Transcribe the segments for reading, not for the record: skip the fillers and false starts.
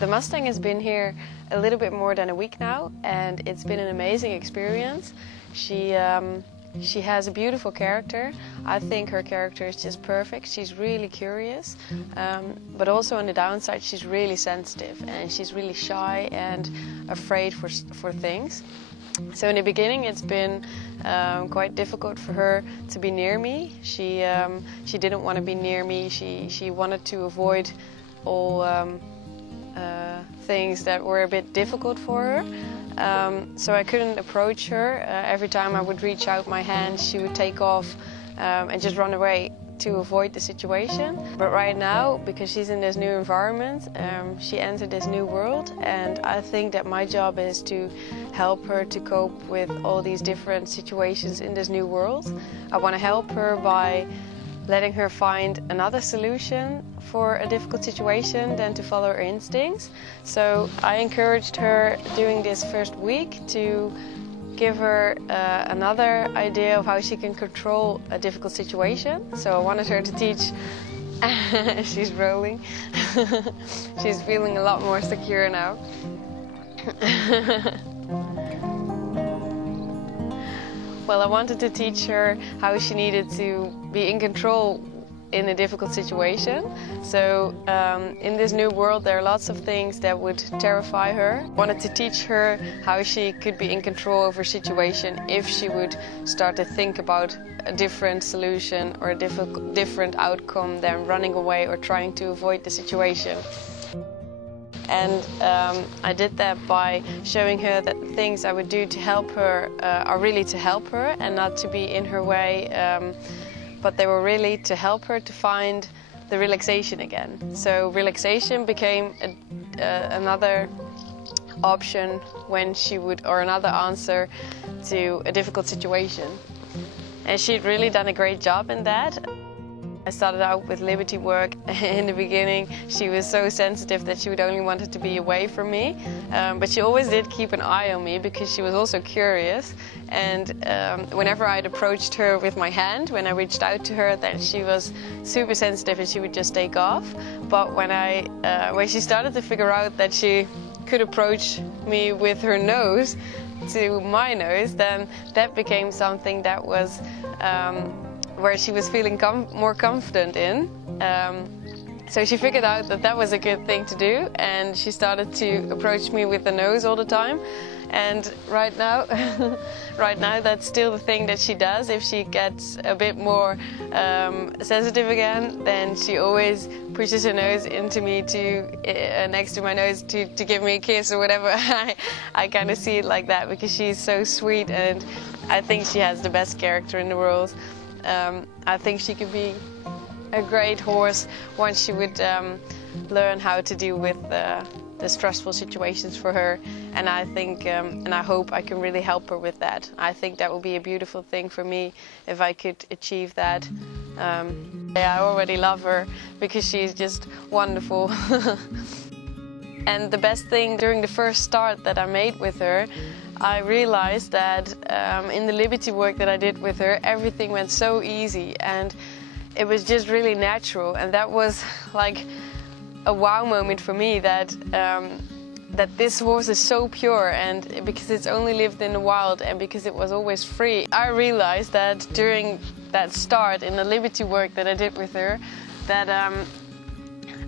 The Mustang has been here a little bit more than a week now, and it's been an amazing experience. She has a beautiful character. I think her character is just perfect. She's really curious, but also on the downside, she's really sensitive and she's really shy and afraid for things. So in the beginning, it's been quite difficult for her to be near me. She didn't want to be near me. She wanted to avoid all things that were a bit difficult for her. So I couldn't approach her. Every time I would reach out my hand, she would take off and just run away to avoid the situation. But right now, because she's in this new environment, she entered this new world, and I think that my job is to help her to cope with all these different situations in this new world. I want to help her by letting her find another solution for a difficult situation than to follow her instincts. So I encouraged her during this first week to give her another idea of how she can control a difficult situation. So I wanted her to teach, she's rolling, she's feeling a lot more secure now. Well, I wanted to teach her how she needed to be in control in a difficult situation. So in this new world there are lots of things that would terrify her. I wanted to teach her how she could be in control of her situation if she would start to think about a different solution or a different outcome than running away or trying to avoid the situation. And I did that by showing her that the things I would do to help her are really to help her and not to be in her way, but they were really to help her to find the relaxation again. So relaxation became another option when she would, or another answer to a difficult situation. And she'd really done a great job in that. I started out with liberty work. In the beginning, she was so sensitive that she would only wanted to be away from me. But she always did keep an eye on me because she was also curious. And whenever I'd approached her with my hand, when I reached out to her, then she was super sensitive and she would just take off. But when she started to figure out that she could approach me with her nose to my nose, then that became something that was where she was feeling more confident in. So she figured out that that was a good thing to do, and she started to approach me with the nose all the time. And right now, that's still the thing that she does. If she gets a bit more sensitive again, then she always pushes her nose into me next to my nose to give me a kiss or whatever. I kind of see it like that because she's so sweet, and I think she has the best character in the world. I think she could be a great horse once she would learn how to deal with the stressful situations for her, and I think and I hope I can really help her with that. I think that would be a beautiful thing for me if I could achieve that. Yeah, I already love her because she's just wonderful. And the best thing during the first start that I made with her, I realized that in the liberty work that I did with her, everything went so easy and it was just really natural, and that was like a wow moment for me that this horse is so pure, and because it's only lived in the wild and because it was always free. I realized that during that start in the liberty work that I did with her, that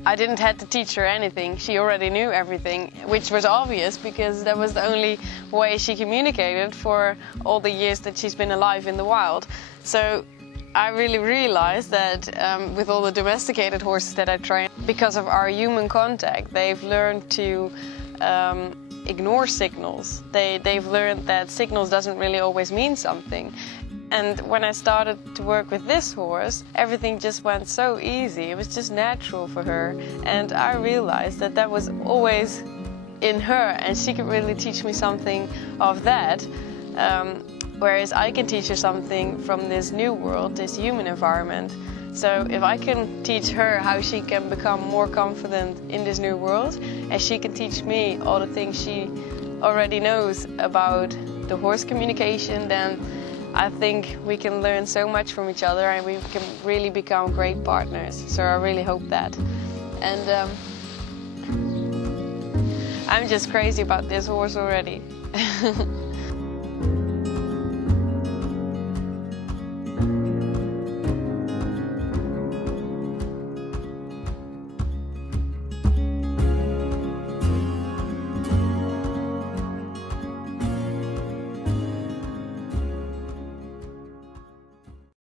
I didn't have to teach her anything. She already knew everything, which was obvious because that was the only way she communicated for all the years that she's been alive in the wild. So I really realized that with all the domesticated horses that I train, because of our human contact, they've learned to ignore signals. They've learned that signals doesn't really always mean something. And when I started to work with this horse, everything just went so easy. It was just natural for her. And I realized that that was always in her, and she could really teach me something of that. Whereas I can teach her something from this new world, this human environment. So if I can teach her how she can become more confident in this new world, and she can teach me all the things she already knows about the horse communication, then I think we can learn so much from each other and we can really become great partners. So I really hope that. And I'm just crazy about this horse already.